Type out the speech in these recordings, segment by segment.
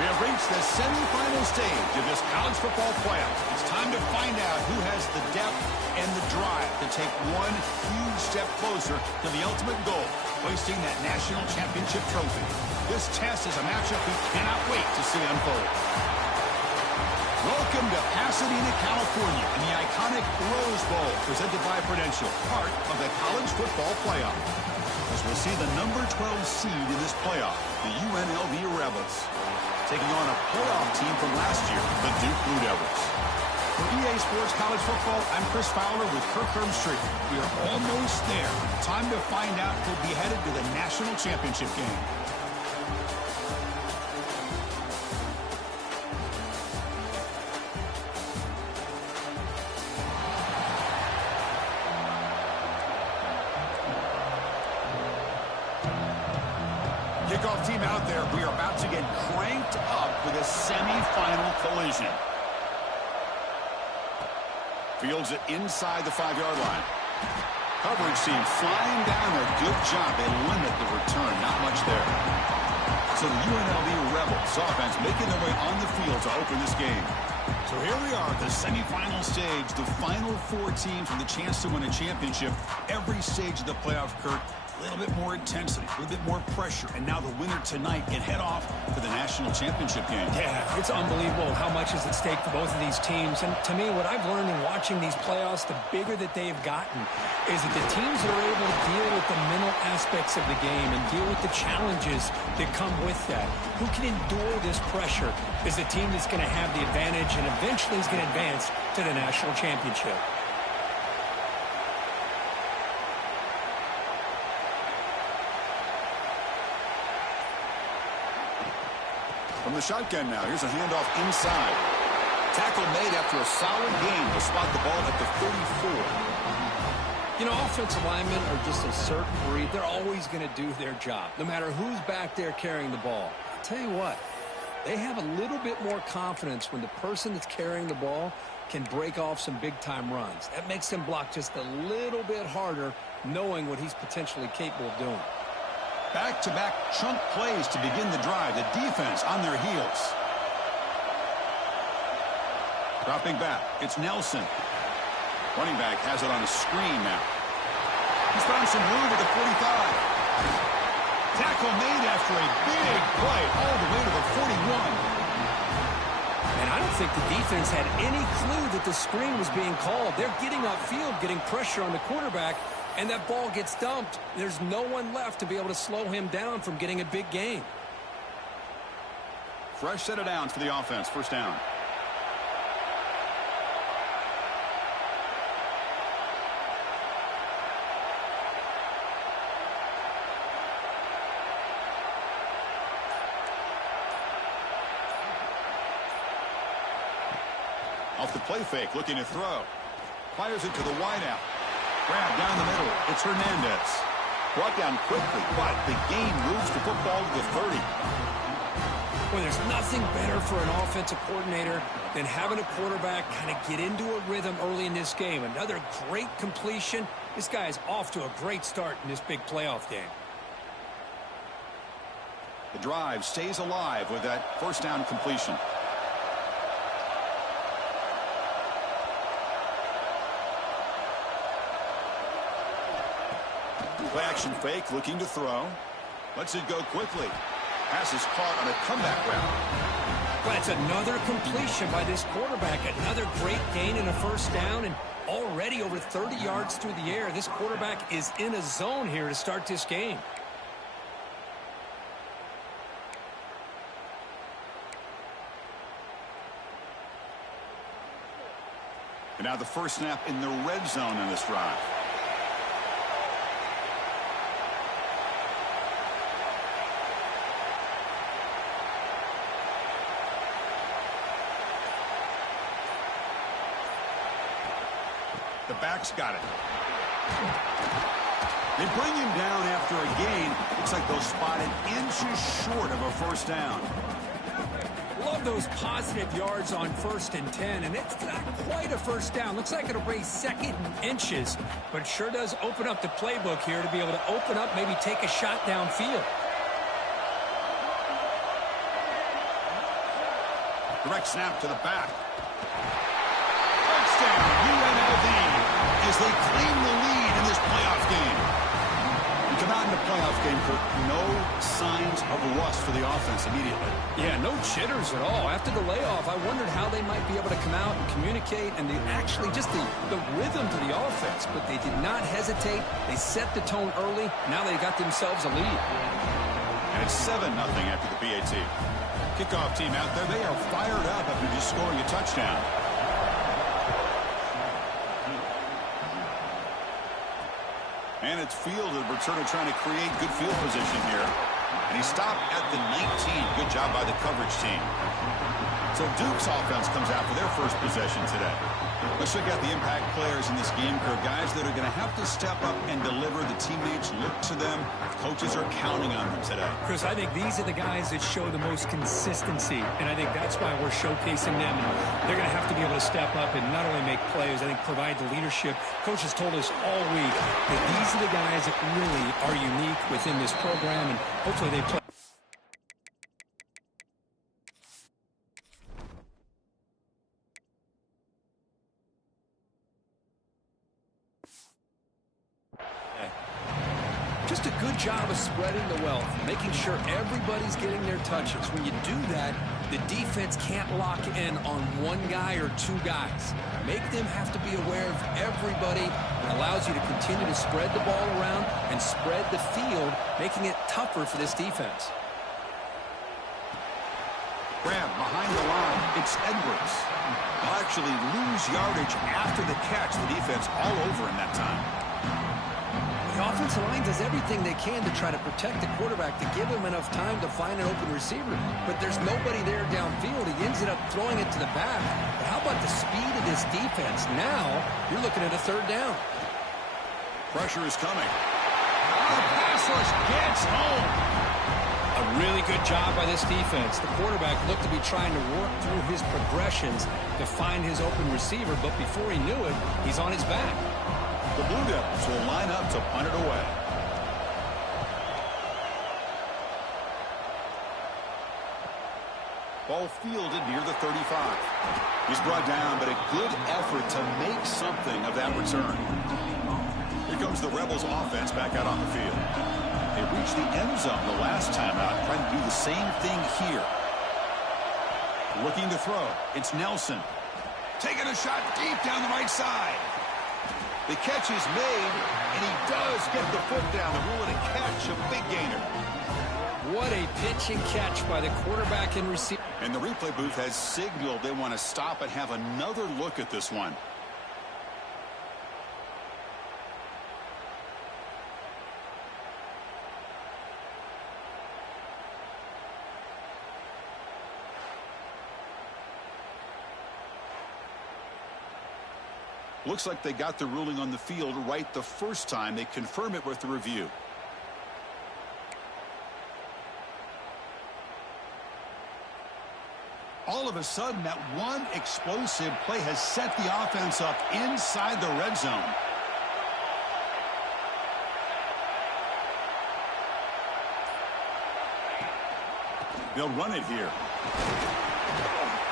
We have reached the semifinal stage of this college football playoff. It's time to find out who has the depth and the drive to take one huge step closer to the ultimate goal, hoisting that national championship trophy. This test is a matchup we cannot wait to see unfold. Welcome to Pasadena, California, in the iconic Rose Bowl, presented by Prudential, part of the college football playoff. As we'll see the number 12 seed in this playoff, the UNLV Rebels, taking on a playoff team from last year, the Duke Blue Devils. For EA Sports College Football, I'm Chris Fowler with Kirk Herbstreit. We are almost there. Time to find out who'll be headed to the national championship game. Kickoff team out there. We are about to get cranked up with a semifinal collision. Fields it inside the 5-yard line. Coverage team flying down a good job. They limit the return. Not much there. So the UNLV Rebels offense making their way on the field to open this game. So here we are, the semifinal stage. The final 4 teams with a chance to win a championship. Every stage of the playoff, Kirk, a little bit more intensity, a little bit more pressure. And now the winner tonight can head off for the national championship game. Yeah, it's unbelievable how much is at stake for both of these teams. And to me, what I've learned in watching these playoffs, the bigger that they've gotten, is that the teams that are able to deal with the mental aspects of the game and deal with the challenges that come with that, who can endure this pressure, is the team that's going to have the advantage and eventually is going to advance to the national championship. From the shotgun now, here's a handoff inside. Tackle made after a solid gain to spot the ball at the 34. You know, offensive linemen are just a certain breed. They're always going to do their job, no matter who's back there carrying the ball. I'll tell you what, they have a little bit more confidence when the person that's carrying the ball can break off some big-time runs. That makes them block just a little bit harder, knowing what he's potentially capable of doing. Back-to-back chunk plays to begin the drive. The defense on their heels. Dropping back, it's Nelson. Running back has it on a screen now. He's found some room at the 45. Tackle made after a big play all the way to the 41. And I don't think the defense had any clue that the screen was being called. They're getting upfield, getting pressure on the quarterback, and that ball gets dumped. There's no one left to be able to slow him down from getting a big gain. Fresh set of downs for the offense. First down. Off the play fake, looking to throw. Fires it to the wideout. Grab down the middle. It's Hernandez. Brought down quickly, but the gain moves the football to the 30. Well, there's nothing better for an offensive coordinator than having a quarterback kind of get into a rhythm early in this game. Another great completion. This guy is off to a great start in this big playoff game. The drive stays alive with that first down completion. Play action fake, looking to throw. Lets it go quickly. Pass is caught on a comeback route. Well, it's another completion by this quarterback. Another great gain in a first down, and already over 30 yards through the air. This quarterback is in a zone here to start this game. And now the first snap in the red zone in this drive. The back's got it. They bring him down after a gain. Looks like they'll spot it inches short of a first down. Love those positive yards on 1st and 10, and it's not quite a first down. Looks like it'll bring 2nd and inches, but it sure does open up the playbook here to be able to open up, maybe take a shot downfield. Direct snap to the back. Touchdown, UNLV, as they claim the lead in this playoff game. We come out in the playoff game for no signs of rust for the offense immediately. Yeah, no jitters at all. After the layoff, I wondered how they might be able to come out and communicate and actually just the rhythm to the offense. But they did not hesitate. They set the tone early. Now they got themselves a lead. And it's 7-0 after the PAT. Kickoff team out there. They are fired up after just scoring a touchdown. And it's fielded. Returner trying to create good field position here. And he stopped at the 19. Good job by the coverage team. So Duke's offense comes out for their first possession today. Let's check out the impact players in this game crew. Guys that are going to have to step up and deliver. The teammates look to them. Coaches are counting on them today. Chris, I think these are the guys that show the most consistency, and I think that's why we're showcasing them. And they're going to have to be able to step up and not only make plays, I think provide the leadership. Coach has told us all week that these are the guys that really are unique within this program, and hopefully they play. Just a good job of spreading the wealth, making sure everybody's getting their touches. When you do that, the defense can't lock in on one guy or two guys. Make them have to be aware of everybody. It allows you to continue to spread the ball around and spread the field, making it tougher for this defense. Grab behind the line. It's Edwards. He'll actually lose yardage after the catch. The defense all over him that time. The offensive line does everything they can to try to protect the quarterback, to give him enough time to find an open receiver. But there's nobody there downfield. He ends up throwing it to the back. But how about the speed of this defense? Now you're looking at a 3rd down. Pressure is coming. The pass rush gets home. A really good job by this defense. The quarterback looked to be trying to work through his progressions to find his open receiver, but before he knew it, he's on his back. The Blue Devils will line up to punt it away. Ball fielded near the 35. He's brought down, but a good effort to make something of that return. Here comes the Rebels offense back out on the field. They reached the end zone the last time out, trying to do the same thing here. Looking to throw. It's Nelson. Taking a shot deep down the right side. The catch is made, and he does get the foot down. The rule of the catch, a big gainer. What a pitch and catch by the quarterback and receiver. And the replay booth has signaled they want to stop and have another look at this one. Looks like they got the ruling on the field right the first time. They confirm it with the review. All of a sudden, that one explosive play has set the offense up inside the red zone. They'll run it here.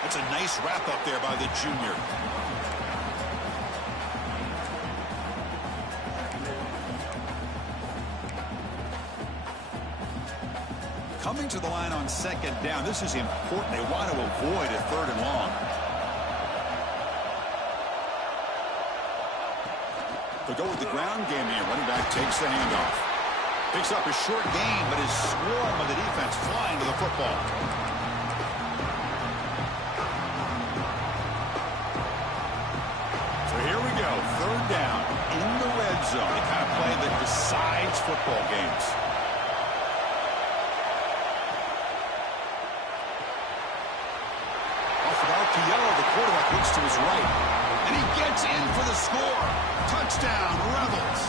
That's a nice wrap up there by the junior. Coming to the line on 2nd down. This is important. They want to avoid a 3rd and long. They'll go with the ground game here. Running back takes the handoff. Picks up a short gain, but is swarmed by the defense flying to the football. So here we go. 3rd down in the red zone. The kind of play that decides football games. Yellow, the quarterback looks to his right, and he gets in for the score. Touchdown, Rebels.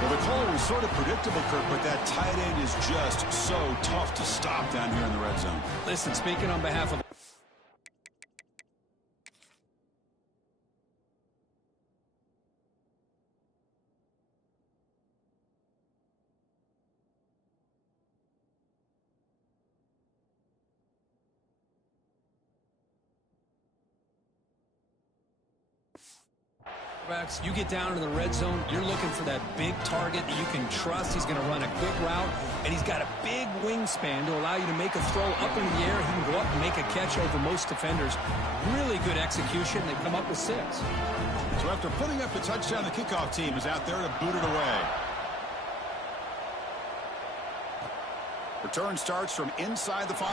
Well, the call was sort of predictable, Kirk, but that tight end is just so tough to stop down here in the red zone. Listen, speaking on behalf of you get down in the red zone, you're looking for that big target that you can trust. He's going to run a good route, and he's got a big wingspan to allow you to make a throw up into the air. He can go up and make a catch over most defenders. Really good execution. They come up with 6. So after putting up the touchdown, the kickoff team is out there to boot it away. Return starts from inside the 5.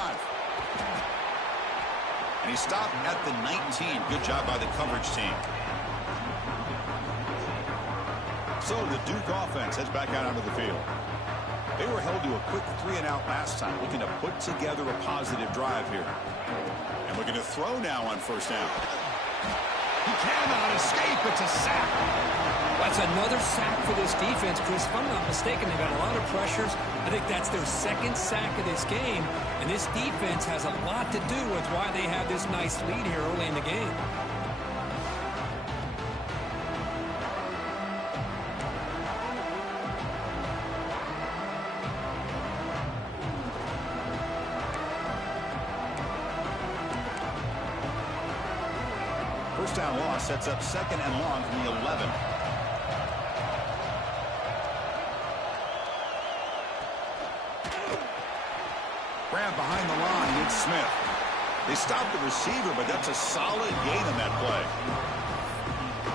And he stopped at the 19. Good job by the coverage team. So the Duke offense heads back out onto the field. They were held to a quick 3-and-out last time, looking to put together a positive drive here. And looking to throw now on first down. He cannot escape. It's a sack. That's another sack for this defense, Chris. If I'm not mistaken, they've got a lot of pressures. I think that's their 2nd sack of this game. And this defense has a lot to do with why they have this nice lead here early in the game. First down loss sets up 2nd and long from the 11. Grab behind the line, it's Smith. They stopped the receiver, but that's a solid gain on that play.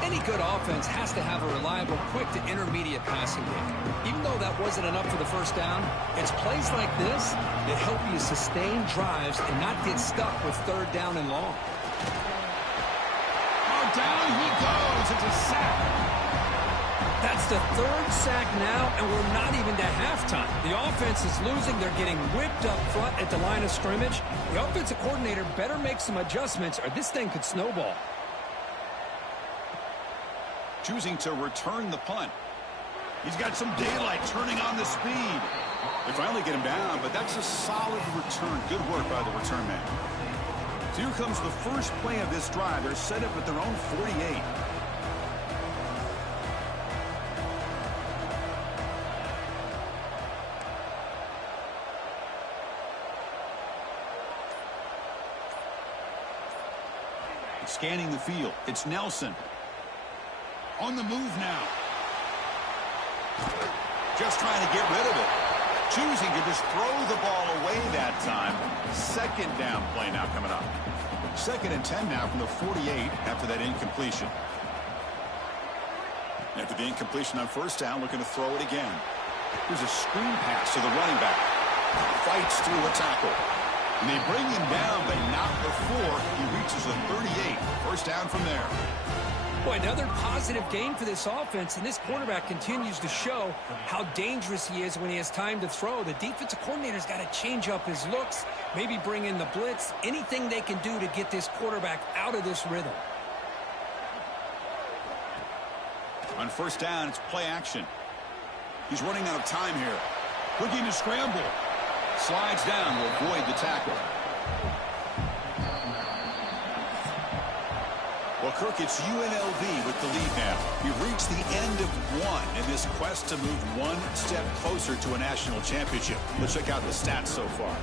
Any good offense has to have a reliable, quick to intermediate passing game. Even though that wasn't enough for the first down, it's plays like this that help you sustain drives and not get stuck with 3rd down and long. Down he goes. It's a sack. That's the 3rd sack now, and we're not even to halftime. The offense is losing. They're getting whipped up front at the line of scrimmage. The offensive coordinator better make some adjustments, or this thing could snowball. Choosing to return the punt. He's got some daylight turning on the speed. They finally get him down, but that's a solid return. Good work by the return man. So here comes the first play of this drive. They're set up at their own 48. Scanning the field. It's Nelson. On the move now. Just trying to get rid of it. Choosing to just throw the ball away that time. 2nd down play now coming up. 2nd and 10 now from the 48 after that incompletion. After the incompletion on first down, looking to throw it again. Here's a screen pass to the running back. Fights through a tackle. And they bring him down, but not before he reaches the 38. First down from there. Boy, another positive game for this offense, and this quarterback continues to show how dangerous he is when he has time to throw. The defensive coordinator's got to change up his looks, maybe bring in the blitz, anything they can do to get this quarterback out of this rhythm. On first down, it's play action. He's running out of time here. Looking to scramble. Slides down to avoid the tackle. Well, Kirk, it's UNLV with the lead now. We've reached the end of one in this quest to move one step closer to a national championship. Let's check out the stats so far.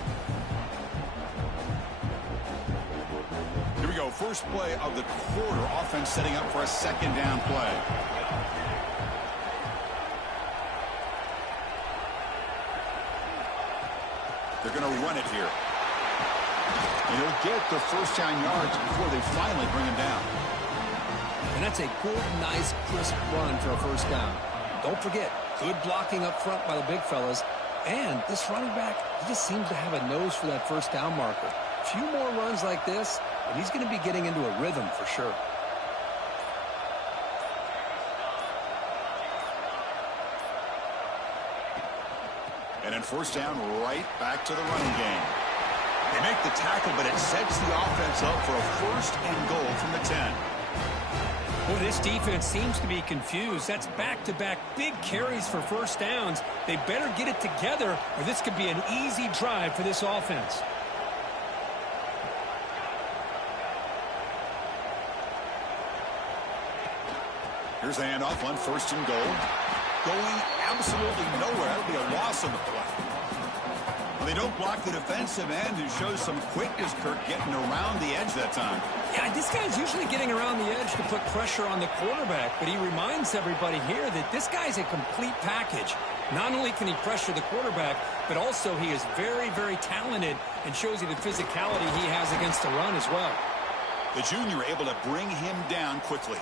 Here we go. First play of the quarter. Offense setting up for a 2nd down play. They're going to run it here. And he'll get the first down yards before they finally bring him down. And that's a good, nice, crisp run for a first down. Don't forget, good blocking up front by the big fellas. And this running back, he just seems to have a nose for that first down marker. A few more runs like this, and he's going to be getting into a rhythm for sure. And then first down, right back to the running game. They make the tackle, but it sets the offense up for a 1st and goal from the 10. Well, Well, this defense seems to be confused. That's back-to-back big carries for first downs. They better get it together, or this could be an easy drive for this offense. Here's the handoff on 1st and goal. Going absolutely nowhere. That'll be a loss on the play. Well, they don't block the defensive end and shows some quickness, Kirk, getting around the edge that time. Yeah, this guy's usually getting around the edge to put pressure on the quarterback, but he reminds everybody here that this guy's a complete package. Not only can he pressure the quarterback, but also he is very, very talented and shows you the physicality he has against the run as well. The junior able to bring him down quickly.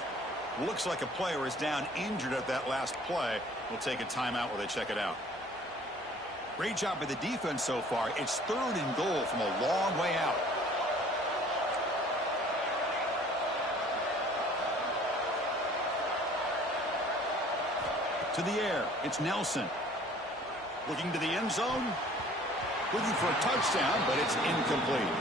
Looks like a player is down injured at that last play. We'll take a timeout while they check it out. Great job by the defense so far. It's 3rd and goal from a long way out. To the air, it's Nelson. Looking to the end zone. Looking for a touchdown, but it's incomplete.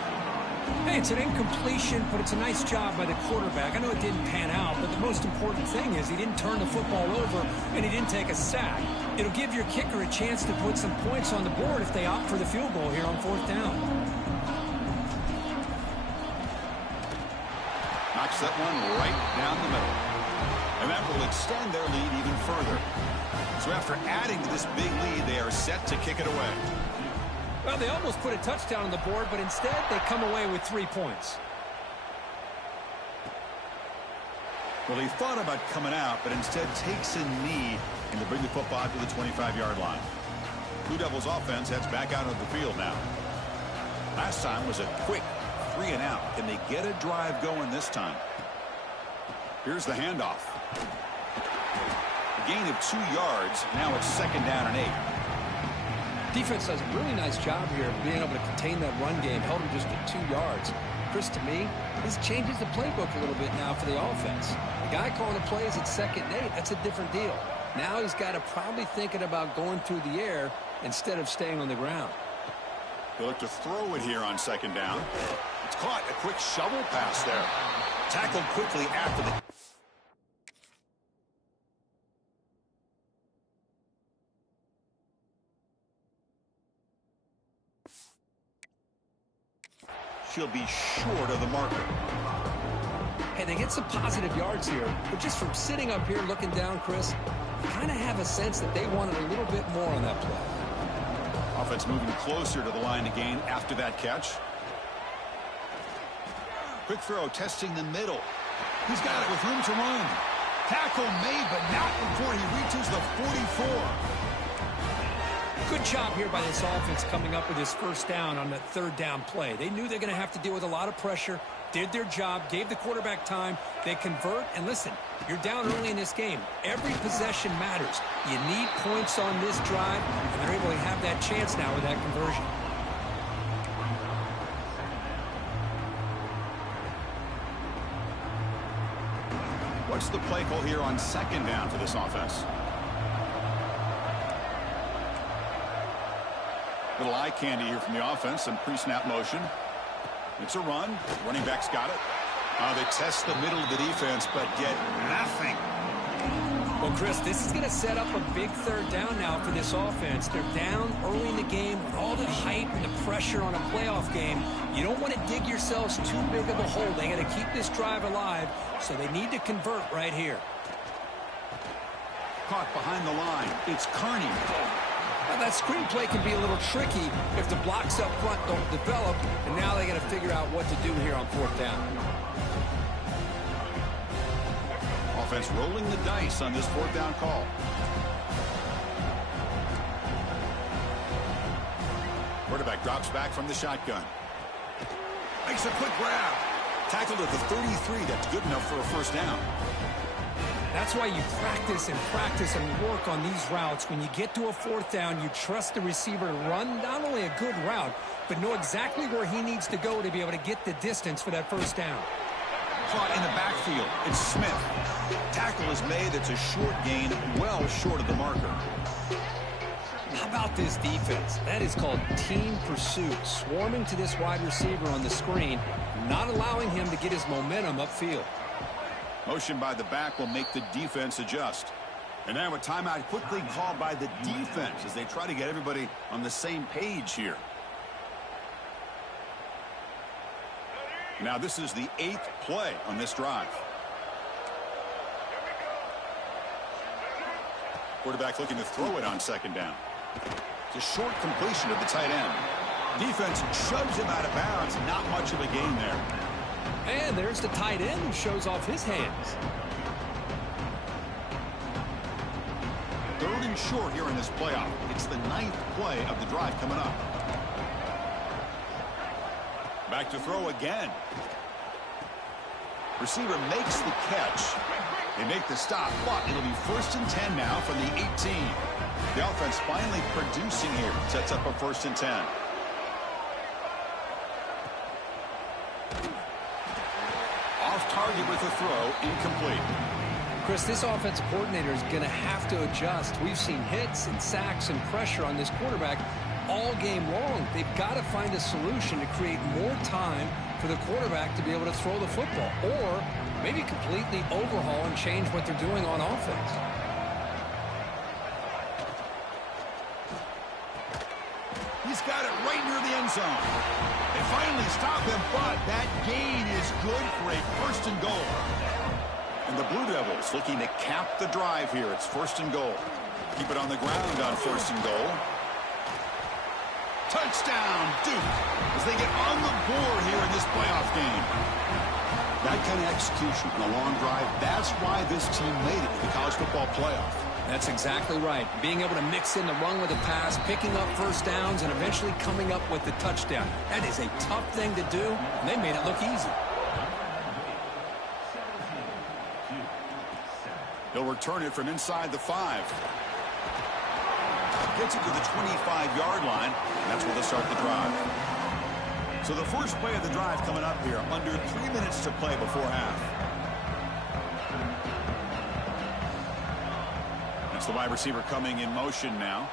Hey, it's an incompletion, but it's a nice job by the quarterback. I know it didn't pan out, but the most important thing is he didn't turn the football over and he didn't take a sack. It'll give your kicker a chance to put some points on the board if they opt for the field goal here on 4th down. Knocks that one right down the middle. And that will extend their lead even further. So after adding to this big lead, they are set to kick it away. Well, they almost put a touchdown on the board, but instead they come away with 3 points. Well, he thought about coming out, but instead takes a knee and to bring the football out to the 25-yard line. Blue Devils offense heads back out of the field now. Last time was a quick 3 and out. Can they get a drive going this time? Here's the handoff. A gain of 2 yards. Now it's 2nd down and 8. Defense does a really nice job here of being able to contain that run game. Held him just at 2 yards. Chris, to me, this changes the playbook a little bit now for the offense. The guy calling the plays at 2nd and 8, that's a different deal. Now he's got to probably thinking about going through the air instead of staying on the ground. He'll look to throw it here on 2nd down. It's caught. A quick shovel pass there. Tackled quickly after the... She'll be short of the marker. Hey, they get some positive yards here, but just from sitting up here looking down, Chris, you kind of have a sense that they wanted a little bit more on that play. Offense moving closer to the line to gain after that catch. Quick throw, testing the middle. He's got it with room to run. Tackle made, but not before he reaches the 44. Good job here by this offense coming up with his 1st down on that 3rd down play. They knew they're going to have to deal with a lot of pressure, did their job, gave the quarterback time. They convert, and listen, you're down early in this game. Every possession matters. You need points on this drive, and they're able to have that chance now with that conversion. What's the play call here on 2nd down for this offense? Little eye candy here from the offense, some pre-snap motion. It's a run. Running back's got it. They test the middle of the defense, but get nothing. Well, Chris, this is going to set up a big 3rd down now for this offense. They're down early in the game with all the hype and the pressure on a playoff game. You don't want to dig yourselves too big of a hole. They got to keep this drive alive, so they need to convert right here. Caught behind the line. It's Kearney. Now, that screenplay can be a little tricky if the blocks up front don't develop, and now they got to figure out what to do here on 4th down. Offense rolling the dice on this 4th down call. Quarterback drops back from the shotgun. Makes a quick grab. Tackled at the 33. That's good enough for a 1st down. That's why you practice and work on these routes. When you get to a 4th down, you trust the receiver to run not only a good route, but know exactly where he needs to go to be able to get the distance for that 1st down. Caught in the backfield. It's Smith. Tackle is made. It's a short gain, well short of the marker. How about this defense? That is called team pursuit. Swarming to this wide receiver on the screen, not allowing him to get his momentum upfield. Motion by the back will make the defense adjust. And now a timeout quickly called by the defense as they try to get everybody on the same page here. Now this is the 8th play on this drive. Quarterback looking to throw it on 2nd down. It's a short completion of the tight end. Defense shoves him out of bounds. Not much of a gain there. And there's the tight end who shows off his hands. 3rd and short here in this playoff. It's the 9th play of the drive coming up. Back to throw again. Receiver makes the catch. They make the stop, but it'll be 1st and 10 now from the 18. The offense finally producing here. Sets up a 1st and 10. Off target with a throw, incomplete. Chris, this offensive coordinator is going to have to adjust. We've seen hits and sacks and pressure on this quarterback all game long. They've got to find a solution to create more time for the quarterback to be able to throw the football, or maybe completely overhaul and change what they're doing on offense. He's got it right near the end zone. They finally stop him, but that gain is good for a 1st and goal. And the Blue Devils looking to cap the drive here. It's 1st and goal. Keep it on the ground on 1st and goal. Touchdown, Duke, as they get on the board here in this playoff game. That kind of execution on a long drive, that's why this team made it to the college football playoff. That's exactly right. Being able to mix in the run with the pass, picking up 1st downs, and eventually coming up with the touchdown. That is a tough thing to do, and they made it look easy. He'll return it from inside the 5. Gets it to the 25-yard line, and that's where they'll start the drive. So the first play of the drive coming up here, under 3 minutes to play before half. That's the wide receiver coming in motion now.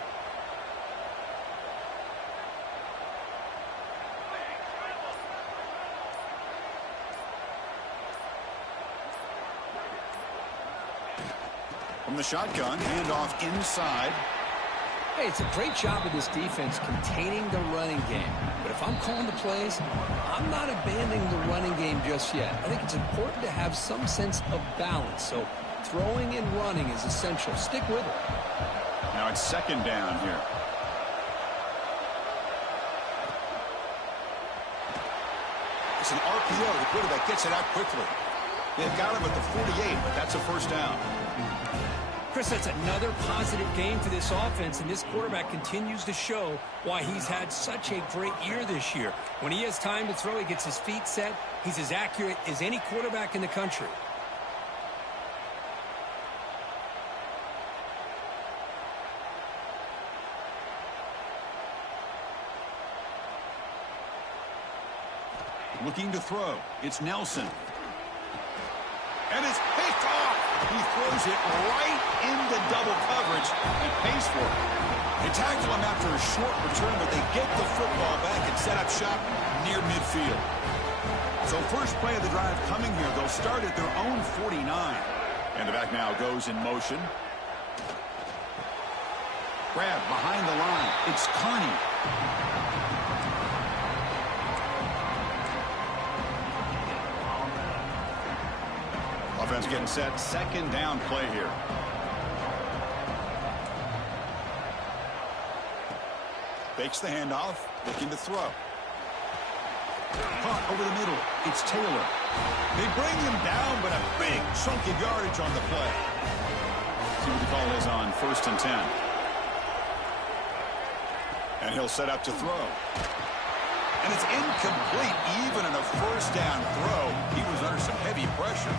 From the shotgun, handoff inside. Hey, it's a great job of this defense containing the running game. But if I'm calling the plays, I'm not abandoning the running game just yet. I think it's important to have some sense of balance. So throwing and running is essential. Stick with it. Now it's 2nd down here. It's an RPO. The quarterback gets it out quickly. They've got him at the 48, but that's a 1st down. Chris, that's another positive game for this offense, and this quarterback continues to show why he's had such a great year this year. When he has time to throw, he gets his feet set. He's as accurate as any quarterback in the country. Looking to throw. It's Nelson. And it's picked off. He throws it right into double coverage and pays for it. They tackle him after a short return, but they get the football back and set up shop near midfield. So first play of the drive coming here. They'll start at their own 49. And the back now goes in motion. Grab behind the line. It's Carney. Offense getting set. 2nd down play here. Fakes the handoff. Looking to throw. Caught over the middle. It's Taylor. They bring him down, but a big chunk of yardage on the play. See what the call is on 1st and 10. And he'll set up to throw. And it's incomplete. Even in a 1st down throw, he was under some heavy pressure.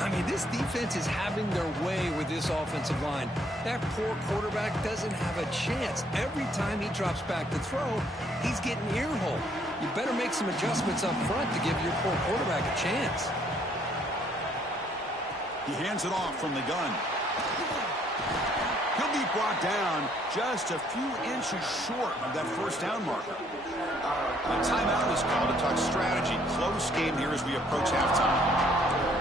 I mean, this defense is having their way with this offensive line. That poor quarterback doesn't have a chance. Every time he drops back to throw, he's getting earholed. You better make some adjustments up front to give your poor quarterback a chance. He hands it off from the gun. He'll be brought down just a few inches short of that 1st down marker. A timeout is called to talk strategy. Close game here as we approach halftime.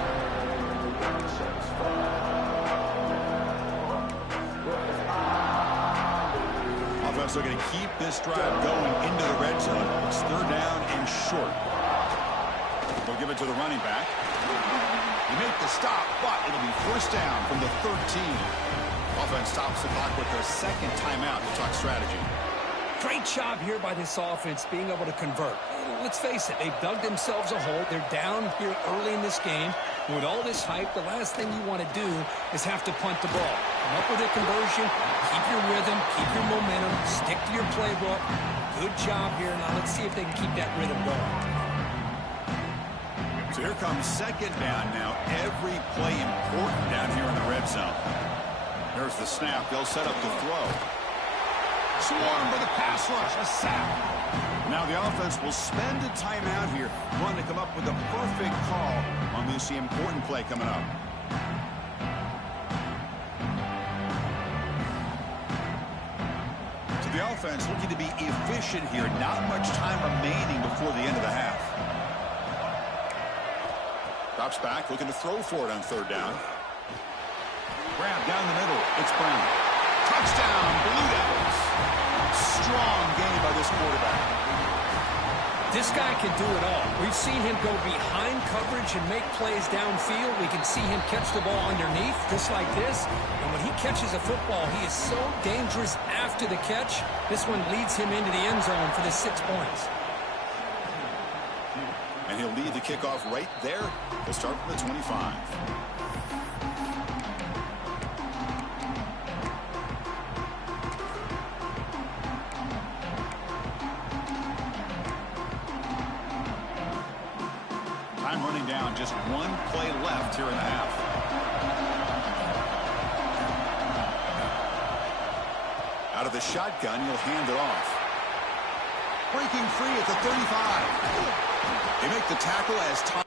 Offense looking to keep this drive going into the red zone. It's third down and short. They'll give it to the running back. They make the stop, but it'll be first down from the 13. Offense stops the clock with their second timeout to talk strategy. Great job here by this offense being able to convert. Let's face it, they've dug themselves a hole. They're down here early in this game. With all this hype, the last thing you want to do is have to punt the ball. Come up with a conversion, keep your rhythm, keep your momentum, stick to your playbook. Good job here. Now let's see if they can keep that rhythm going. So here comes second down now. Every play important down here in the red zone. There's the snap. They'll set up the throw. Swarm for the pass rush. A sack. Now the offense will spend a timeout here, trying to come up with a perfect call on this important play coming up. So the offense looking to be efficient here. Not much time remaining before the end of the half. Drops back, looking to throw for it on third down. Grab down the middle. It's Brown. Touchdown, Blue Devils. Strong game by this quarterback. This guy can do it all. We've seen him go behind coverage and make plays downfield. We can see him catch the ball underneath, just like this. And when he catches a football, he is so dangerous after the catch. This one leads him into the end zone for the 6 points. And he'll lead the kickoff right there. He'll start from the 25. Time running down, just one play left here in the half. Out of the shotgun, he'll hand it off. Breaking free at the 35. They make the tackle as time.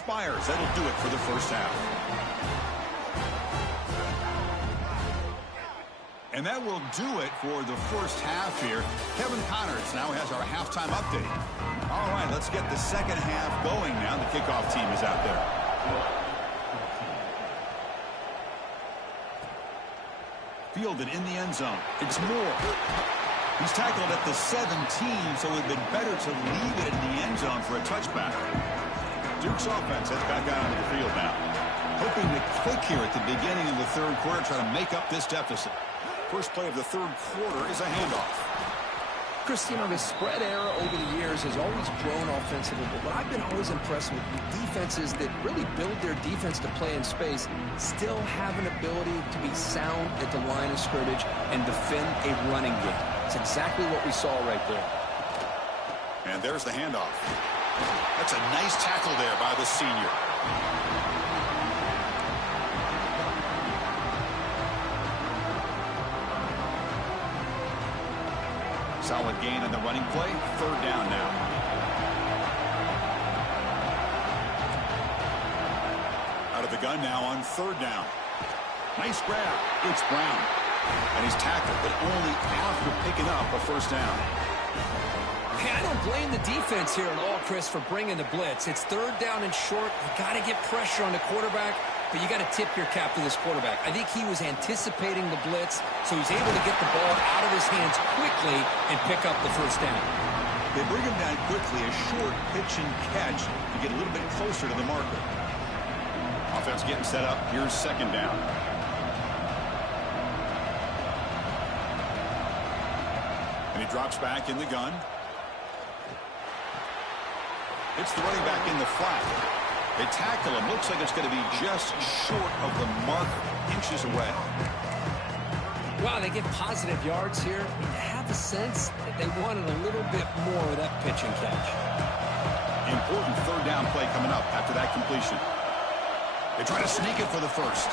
expires. That'll do it for the first half. And that will do it for the first half here. Kevin Connors now has our halftime update. All right, let's get the second half going now. The kickoff team is out there. Fielded in the end zone. It's Moore. He's tackled at the 17, so it would have been better to leave it in the end zone for a touchback. Duke's offense heads back out onto the field now. Hoping to click here at the beginning of the third quarter, try to make up this deficit. First play of the third quarter is a handoff. Chris, you know, the spread era over the years has always grown offensively, but what I've been always impressed with defenses that really build their defense to play in space still have an ability to be sound at the line of scrimmage and defend a running game. It's exactly what we saw right there. And there's the handoff. That's a nice tackle there by the senior. Solid gain on the running play. Third down now. Out of the gun now on third down. Nice grab. It's Brown. And he's tackled, but only after picking up a first down. Hey, I don't blame the defense here at all, Chris, for bringing the blitz. It's third down and short. You got to get pressure on the quarterback, but you got to tip your cap to this quarterback. I think he was anticipating the blitz, so he's able to get the ball out of his hands quickly and pick up the first down. They bring him down quickly, a short pitch and catch to get a little bit closer to the marker. Offense getting set up. Here's second down. And he drops back in the gun. It's the running back in the flat. They tackle him. Looks like it's going to be just short of the marker, inches away. Wow, they get positive yards here. I have a sense that they wanted a little bit more of that pitch and catch. Important third down play coming up after that completion. They try to sneak it for the first.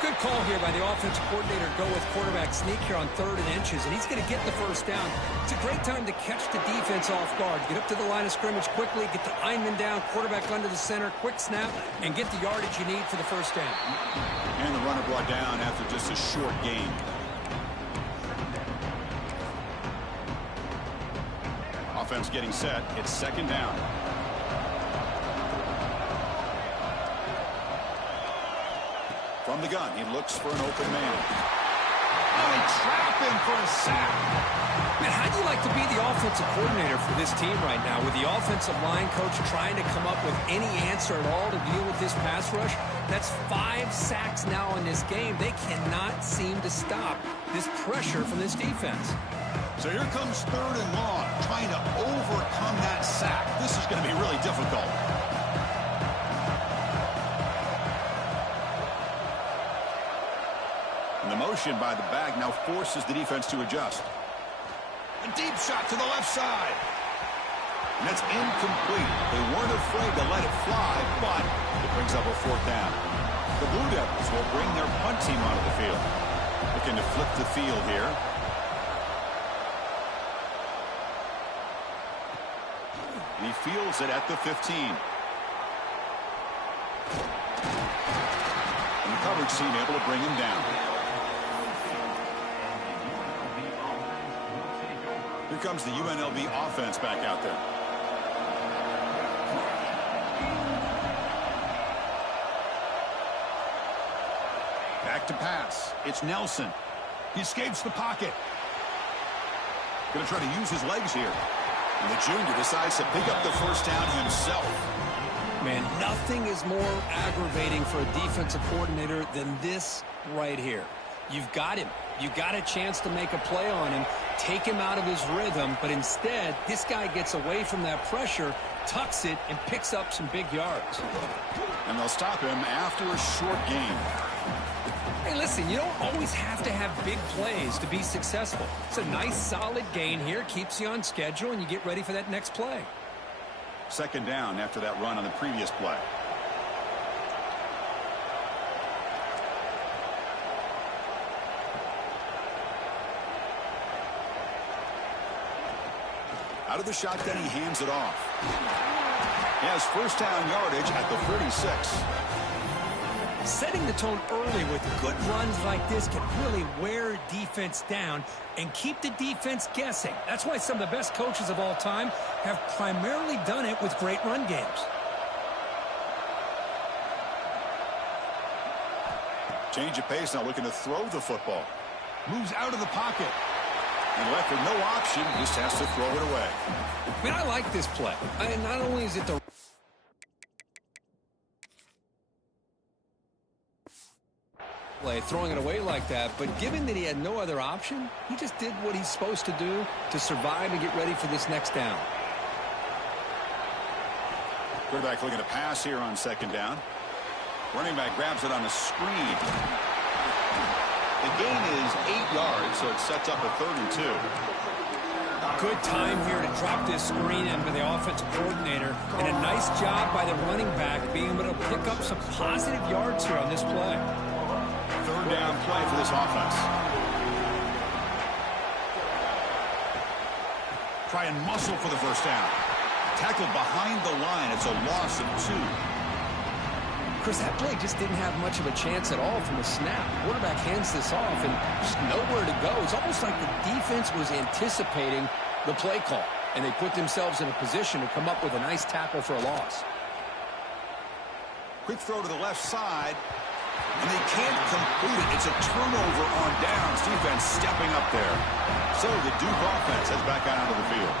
Good call here by the offensive coordinator to go with quarterback sneak here on 3rd and inches, and he's going to get the first down. It's a great time to catch the defense off guard. Get up to the line of scrimmage quickly, get the lineman down, quarterback under the center, quick snap, and get the yardage you need for the first down. And the runner brought down after just a short gain. Offense getting set. It's second down. From the gun, he looks for an open man. Oh, he trapped him for a sack. Man, how do you like to be the offensive coordinator for this team right now with the offensive line coach trying to come up with any answer at all to deal with this pass rush? That's 5 sacks now in this game. They cannot seem to stop this pressure from this defense. So here comes 3rd and long, trying to overcome that sack. This is going to be really difficult. And the motion by the back now forces the defense to adjust. A deep shot to the left side. And that's incomplete. They weren't afraid to let it fly, but it brings up a 4th down. The Blue Devils will bring their punt team onto the field. Looking to flip the field here. And he fields it at the 15. And the coverage team able to bring him down. Here comes the UNLV offense back out there. Back to pass. It's Nelson. He escapes the pocket. Going to try to use his legs here. And the junior decides to pick up the first down himself. Man, nothing is more aggravating for a defensive coordinator than this right here. You've got him. You got a chance to make a play on him, take him out of his rhythm, but instead, this guy gets away from that pressure, tucks it, and picks up some big yards. And they'll stop him after a short gain. Hey, listen, you don't always have to have big plays to be successful. It's a nice, solid gain here, keeps you on schedule, and you get ready for that next play. Second down after that run on the previous play. Out of the shotgun, he hands it off. He has first down yardage at the 46. Setting the tone early with good runs like this can really wear defense down and keep the defense guessing. That's why some of the best coaches of all time have primarily done it with great run games. Change of pace now, looking to throw the football. Moves out of the pocket. And left with no option, just has to throw it away. Man, I like this play. And not only is it the play, throwing it away like that, but given that he had no other option, he just did what he's supposed to do to survive and get ready for this next down. Quarterback looking to pass here on second down. Running back grabs it on a screen. The gain is 8 yards, so it sets up a 3rd and 2. Good time here to drop this screen in for the offensive coordinator, and a nice job by the running back being able to pick up some positive yards here on this play. 3rd down play for this offense. Try and muscle for the first down. Tackled behind the line. It's a loss of 2. Chris, that play just didn't have much of a chance at all from the snap. Quarterback hands this off and just nowhere to go. It's almost like the defense was anticipating the play call, and they put themselves in a position to come up with a nice tackle for a loss. Quick throw to the left side, and they can't complete it. It's a turnover on downs. Defense stepping up there. So the Duke offense heads back out onto the field.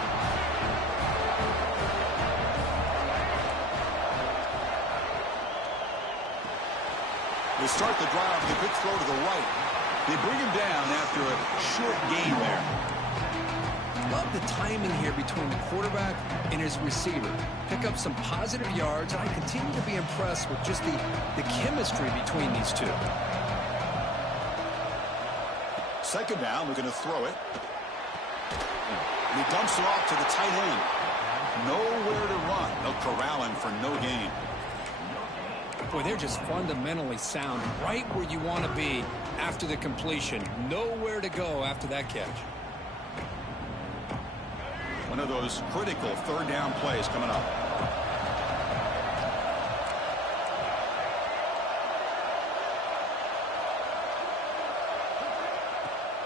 They start the drive with a quick throw to the right. They bring him down after a short gain there. Love the timing here between the quarterback and his receiver. Pick up some positive yards. I continue to be impressed with just the chemistry between these two. Second down, looking to throw it. And he dumps it off to the tight end. Nowhere to run. They'll corral him for no gain. Boy, they're just fundamentally sound, right where you want to be after the completion. Nowhere to go after that catch. One of those critical 3rd down plays coming up.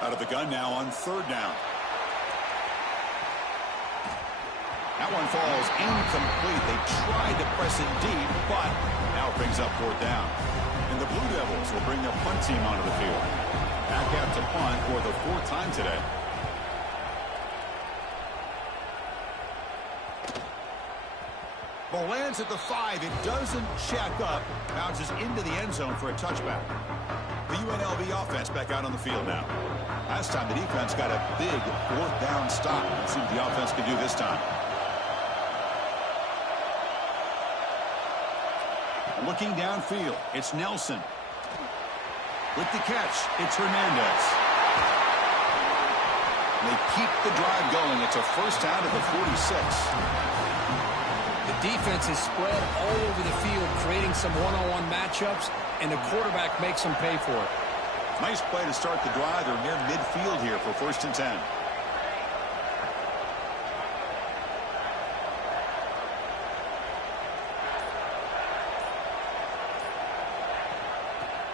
Out of the gun now on 3rd down. That one falls incomplete. They tried to press it deep, but now it brings up 4th down. And the Blue Devils will bring their punt team onto the field. Back out to punt for the 4th time today. Ball lands at the 5. It doesn't check up. Bounces into the end zone for a touchback. The UNLV offense back out on the field now. Last time the defense got a big 4th down stop. Let's see what the offense can do this time. Looking downfield, it's Nelson. With the catch, it's Hernandez. They keep the drive going. It's a first down at the 46. The defense is spread all over the field, creating some one-on-one matchups, and the quarterback makes them pay for it. Nice play to start the drive. They're near midfield here for 1st and 10.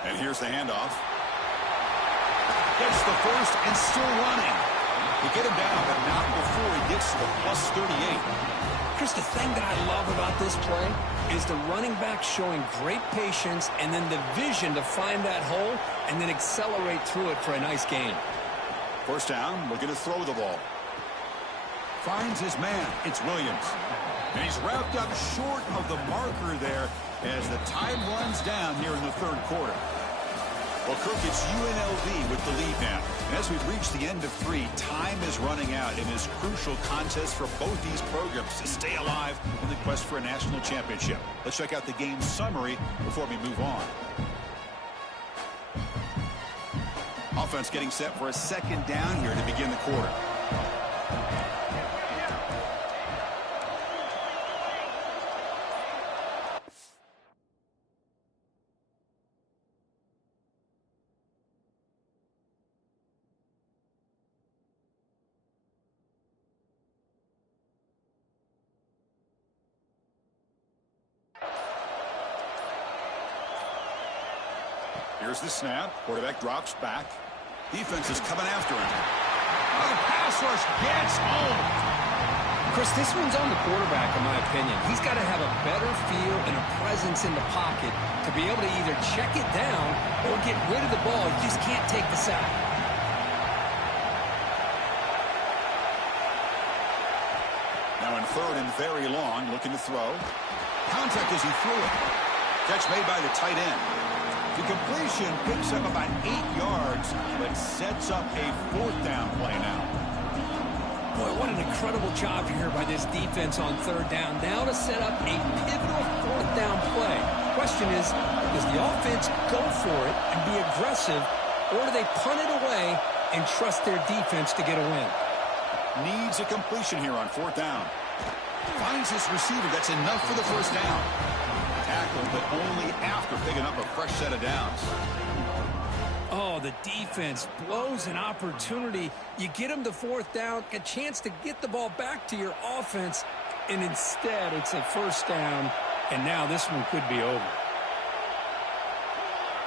And here's the handoff. Gets the first and still running. They get him down, but not before he gets to the +38. Chris, the thing that I love about this play is the running back showing great patience and then the vision to find that hole and then accelerate through it for a nice gain. First down, looking to throw the ball. Finds his man. It's Williams. And he's wrapped up short of the marker there as the time runs down here in the 3rd quarter. Well, Kirk, it's UNLV with the lead now. And as we've reached the end of 3, time is running out in this crucial contest for both these programs to stay alive in the quest for a national championship. Let's check out the game summary before we move on. Offense getting set for a 2nd down here to begin the quarter. Here's the snap. Quarterback drops back. Defense is coming after him. Oh, the pass rush gets home. Chris, this one's on the quarterback, in my opinion. He's got to have a better feel and a presence in the pocket to be able to either check it down or get rid of the ball. He just can't take the sack. Now in third and very long, looking to throw. Contact as he threw it. Catch made by the tight end. The completion picks up about 8 yards, but sets up a 4th down play now. Boy, what an incredible job here by this defense on 3rd down. Now to set up a pivotal 4th down play. Question is, does the offense go for it and be aggressive, or do they punt it away and trust their defense to get a win? Needs a completion here on 4th down. Finds his receiver. That's enough for the 1st down. Tackle, but only after picking up a fresh set of downs. Oh, the defense blows an opportunity. You get them to 4th down, a chance to get the ball back to your offense, and instead it's a 1st down, and now this one could be over.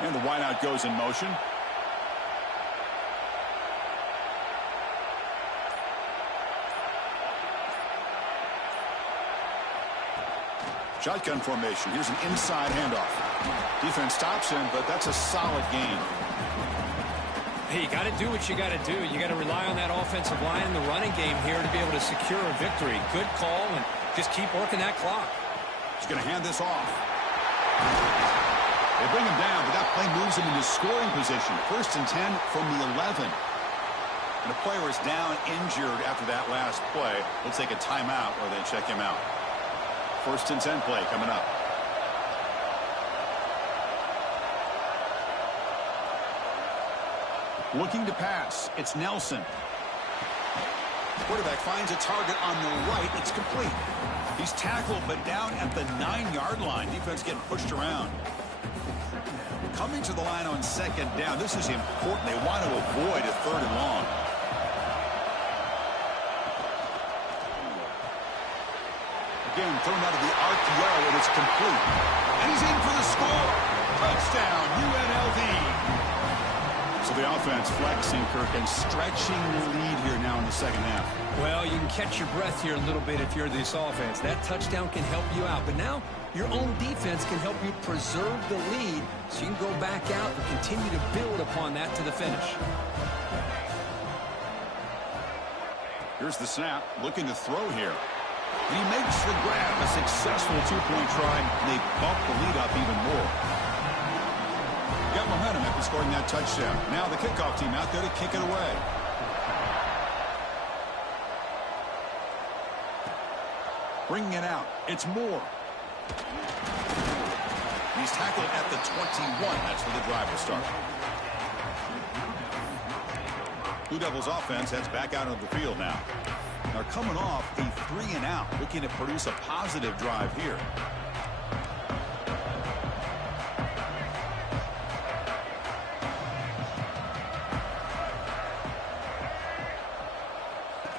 And the wideout goes in motion. Shotgun formation. Here's an inside handoff. Defense stops him, but that's a solid gain. Hey, you got to do what you got to do. You got to rely on that offensive line in the running game here to be able to secure a victory. Good call, and just keep working that clock. He's going to hand this off. They bring him down, but that play moves him into scoring position. 1st and 10 from the 11. And the player is down injured after that last play. Let's take a timeout or they check him out. 1st and 10 play coming up. Looking to pass. It's Nelson. Quarterback finds a target on the right. It's complete. He's tackled, but down at the 9-yard line. Defense getting pushed around. Coming to the line on 2nd down. This is important. They want to avoid a 3rd and long. Again, thrown out of the RPO, and it's complete. And he's in for the score. Touchdown, UNLV. So the offense flexing, Kirk, and stretching the lead here now in the 2nd half. Well, you can catch your breath here a little bit if you're this offense. That touchdown can help you out. But now your own defense can help you preserve the lead so you can go back out and continue to build upon that to the finish. Here's the snap. Looking to throw here. And he makes the grab. A successful 2-point try. They bump the lead up even more. Got momentum after scoring that touchdown. Now the kickoff team out there to kick it away. Bringing it out. It's Moore. He's tackled at the 21. That's where the drive will start. Blue Devils offense heads back out of the field now. They're coming off a 3-and-out, looking to produce a positive drive here.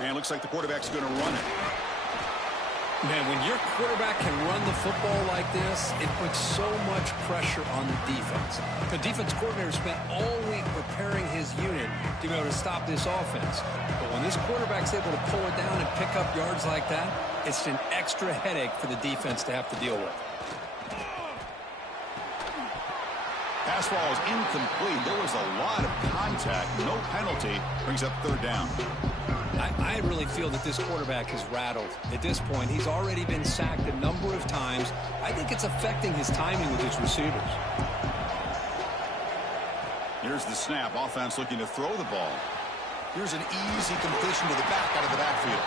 And looks like the quarterback's going to run it. Man, when your quarterback can run the football like this, it puts so much pressure on the defense. The defense coordinator spent all week preparing his unit to be able to stop this offense. But when this quarterback's able to pull it down and pick up yards like that, it's an extra headache for the defense to have to deal with. Pass ball is incomplete. There was a lot of contact. No penalty. Brings up 3rd down. I really feel that this quarterback is rattled. At this point, he's already been sacked a number of times. I think it's affecting his timing with his receivers. Here's the snap. Offense looking to throw the ball. Here's an easy completion to the back out of the backfield.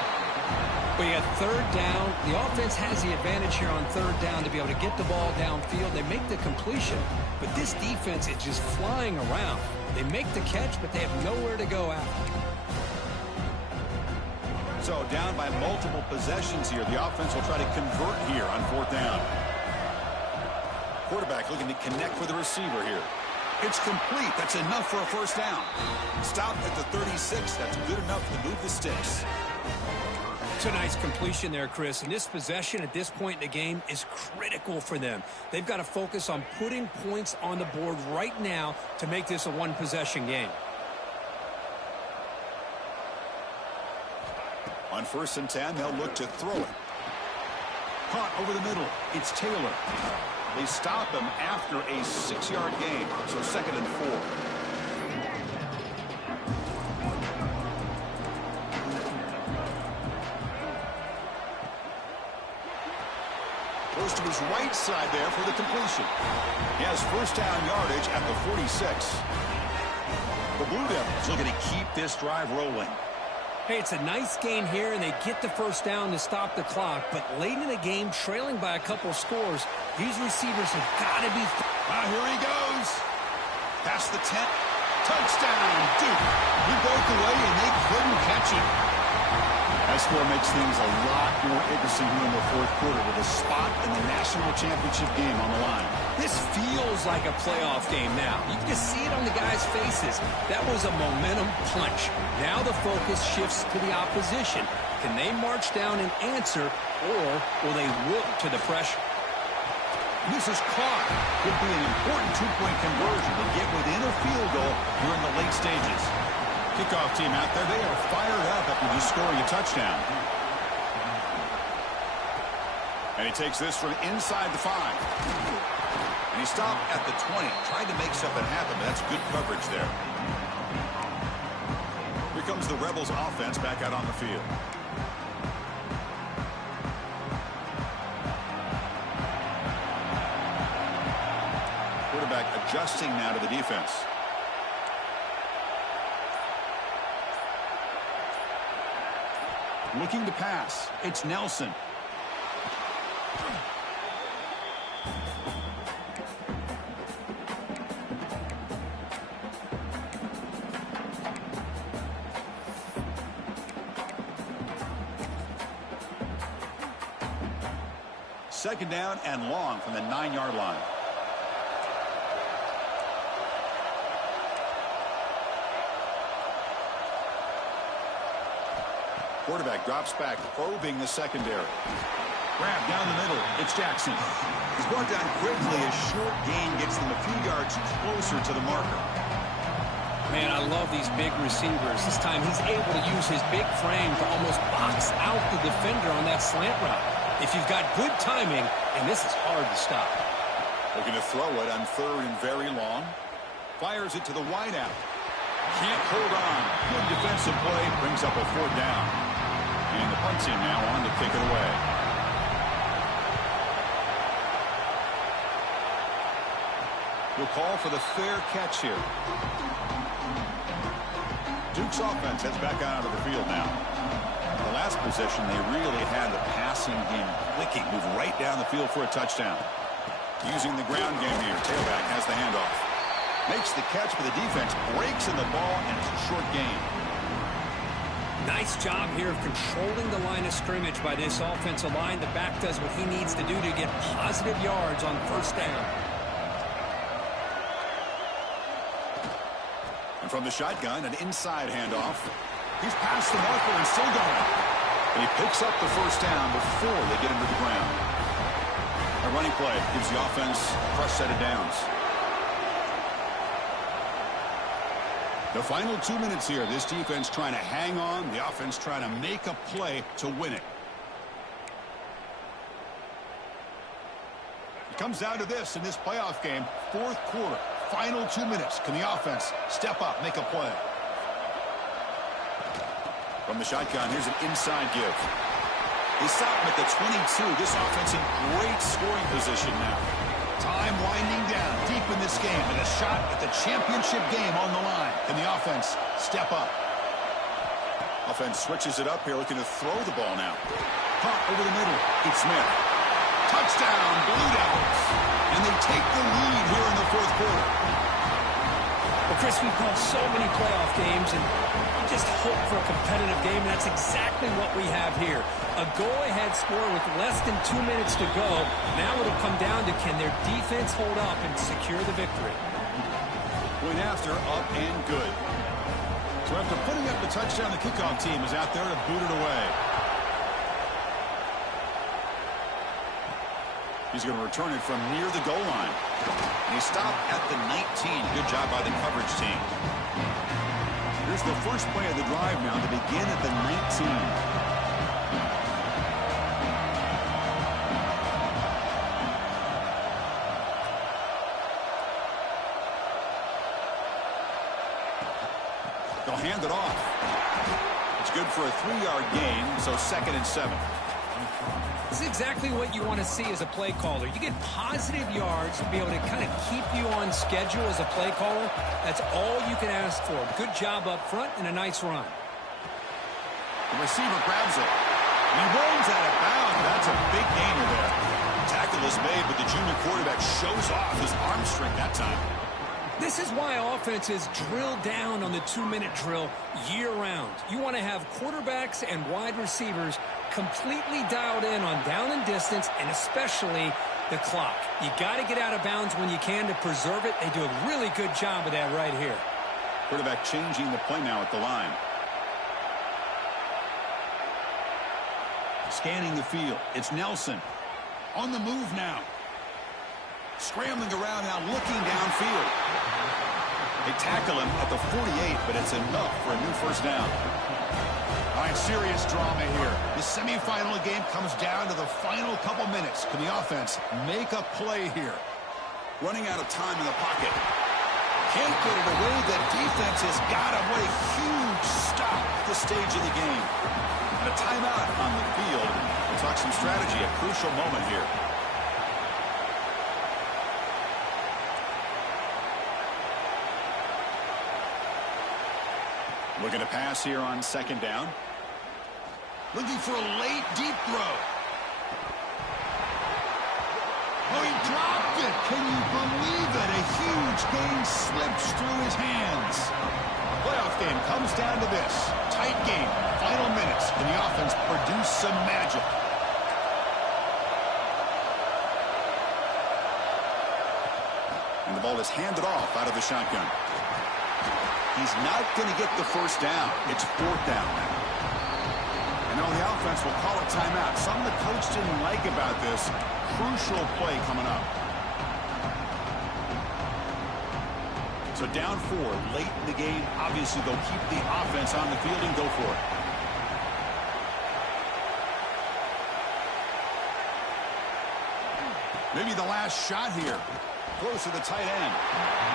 Well, you got 3rd down. The offense has the advantage here on 3rd down to be able to get the ball downfield. They make the completion, but this defense is just flying around. They make the catch, but they have nowhere to go after. So down by multiple possessions here. The offense will try to convert here on 4th down. Quarterback looking to connect with the receiver here. It's complete. That's enough for a 1st down. Stopped at the 36. That's good enough to move the sticks. It's a nice completion there, Chris. And this possession at this point in the game is critical for them. They've got to focus on putting points on the board right now to make this a one-possession game. On 1st and 10, they'll look to throw it. Caught over the middle. It's Taylor. They stop him after a 6-yard gain, so 2nd and 4. Goes to his right side there for the completion. He has 1st down yardage at the 46. The Blue Devils looking to keep this drive rolling. Hey, it's a nice gain here, and they get the 1st down to stop the clock. But late in the game, trailing by a couple scores, these receivers have got to be... Here he goes. Past the 10. Touchdown, Duke. He broke away, and they couldn't catch him. That score makes things a lot more interesting here in the 4th quarter with a spot in the national championship game on the line. This feels like a playoff game now. You can just see it on the guys' faces. That was a momentum punch. Now the focus shifts to the opposition. Can they march down and answer, or will they wilt to the pressure? This is caught. Could be an important 2-point conversion to get within a field goal during the late stages. Kickoff team out there, they are fired up after just scoring a touchdown. And he takes this from inside the 5. And he stopped at the 20. Tried to make something happen, but that's good coverage there. Here comes the Rebels offense back out on the field. Quarterback adjusting now to the defense. Looking to pass. It's Nelson. Second down and long from the 9-yard line. Quarterback drops back, probing the secondary. Grab down the middle. It's Jackson. He's brought down quickly. A short gain gets them a few yards closer to the marker. Man, I love these big receivers. This time he's able to use his big frame to almost box out the defender on that slant route. If you've got good timing, and this is hard to stop. Looking to throw it on 3rd and very long. Fires it to the wideout. Can't hold on. Good defensive play. Brings up a 4th down. And the punt team now on to kick it away. We'll call for the fair catch here. Duke's offense heads back out of the field now. The last possession, they really had the passing game clicking. Move right down the field for a touchdown. Using the ground game here. Tailback has the handoff. Makes the catch, but the defense breaks in the ball, and it's a short gain. Nice job here of controlling the line of scrimmage by this offensive line. The back does what he needs to do to get positive yards on 1st down. And from the shotgun, an inside handoff. He's past the marker and still going. And he picks up the 1st down before they get him to the ground. A running play gives the offense a fresh set of downs. The final 2 minutes here. This defense trying to hang on. The offense trying to make a play to win it. It comes down to this in this playoff game. 4th quarter. Final 2 minutes. Can the offense step up, make a play? From the shotgun, here's an inside give. They stop him at the 22. This offense in great scoring position now. Time winding down deep in this game, and a shot at the championship game on the line. Can the offense step up? Offense switches it up here, looking to throw the ball now. Caught over the middle. It's Smith. Touchdown, Blue Devils. And they take the lead here in the 4th quarter. Well, Chris, we've called so many playoff games, and you just hope for a competitive game, and that's exactly what we have here. A go-ahead score with less than 2 minutes to go. Now it'll come down to can their defense hold up and secure the victory. Point after, up and good. So after putting up the touchdown, the kickoff team is out there to boot it away. He's going to return it from near the goal line. And he stopped at the 19. Good job by the coverage team. Here's the first play of the drive now to begin at the 19. They'll hand it off. It's good for a 3-yard gain, so 2nd and 7. This is exactly what you want to see as a play caller. You get positive yards to be able to kind of keep you on schedule as a play caller. That's all you can ask for. Good job up front and a nice run. The receiver grabs it. He rolls out of bounds. That's a big gainer there. Tackle is made, but the junior quarterback shows off his arm strength that time. This is why offenses drill down on the 2-minute drill year-round. You want to have quarterbacks and wide receivers completely dialed in on down and distance, and especially the clock. You got to get out of bounds when you can to preserve it. They do a really good job of that right here. Quarterback changing the play now at the line. Scanning the field. It's Nelson. On the move now. Scrambling around now, looking downfield. They tackle him at the 48, but it's enough for a new first down. All right, serious drama here. The semifinal game comes down to the final couple minutes. Can the offense make a play here? Running out of time in the pocket. Can't get it away. The defense has got him. What a huge stop at this stage of the game. And a timeout on the field. We'll talk some strategy, a crucial moment here. Looking to pass here on 2nd down. Looking for a late, deep throw. Oh, he dropped it. Can you believe it? A huge gain slips through his hands. Playoff game comes down to this. Tight game. Final minutes. Can the offense produce some magic? And the ball is handed off out of the shotgun. He's not going to get the first down. It's 4th down now. And now the offense will call a timeout. Something the coach didn't like about this. Crucial play coming up. So down 4 late in the game. Obviously, they'll keep the offense on the field and go for it. Maybe the last shot here. Close to the tight end.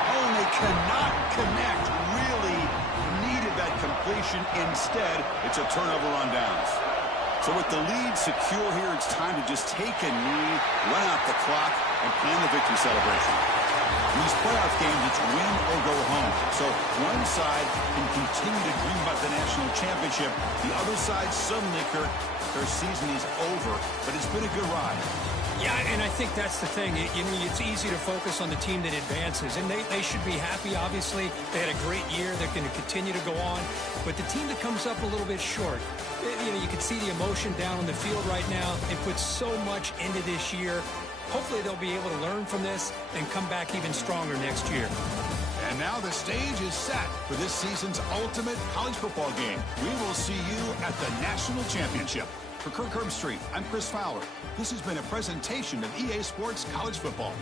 Oh, and they cannot connect. Really needed that completion. Instead, it's a turnover on downs. So with the lead secure here, it's time to just take a knee, run out the clock, and plan the victory celebration. In these playoff games, it's win or go home. So one side can continue to dream about the national championship. The other side, suddenly, Kurt, their season is over. But it's been a good ride. Yeah, and I think that's the thing. It's easy to focus on the team that advances, and they should be happy, obviously. They had a great year. They're going to continue to go on. But the team that comes up a little bit short, you can see the emotion down on the field right now. They put so much into this year. Hopefully they'll be able to learn from this and come back even stronger next year. And now the stage is set for this season's ultimate college football game. We will see you at the national championship. For Kirk Herbstreit, I'm Chris Fowler. This has been a presentation of EA Sports College Football.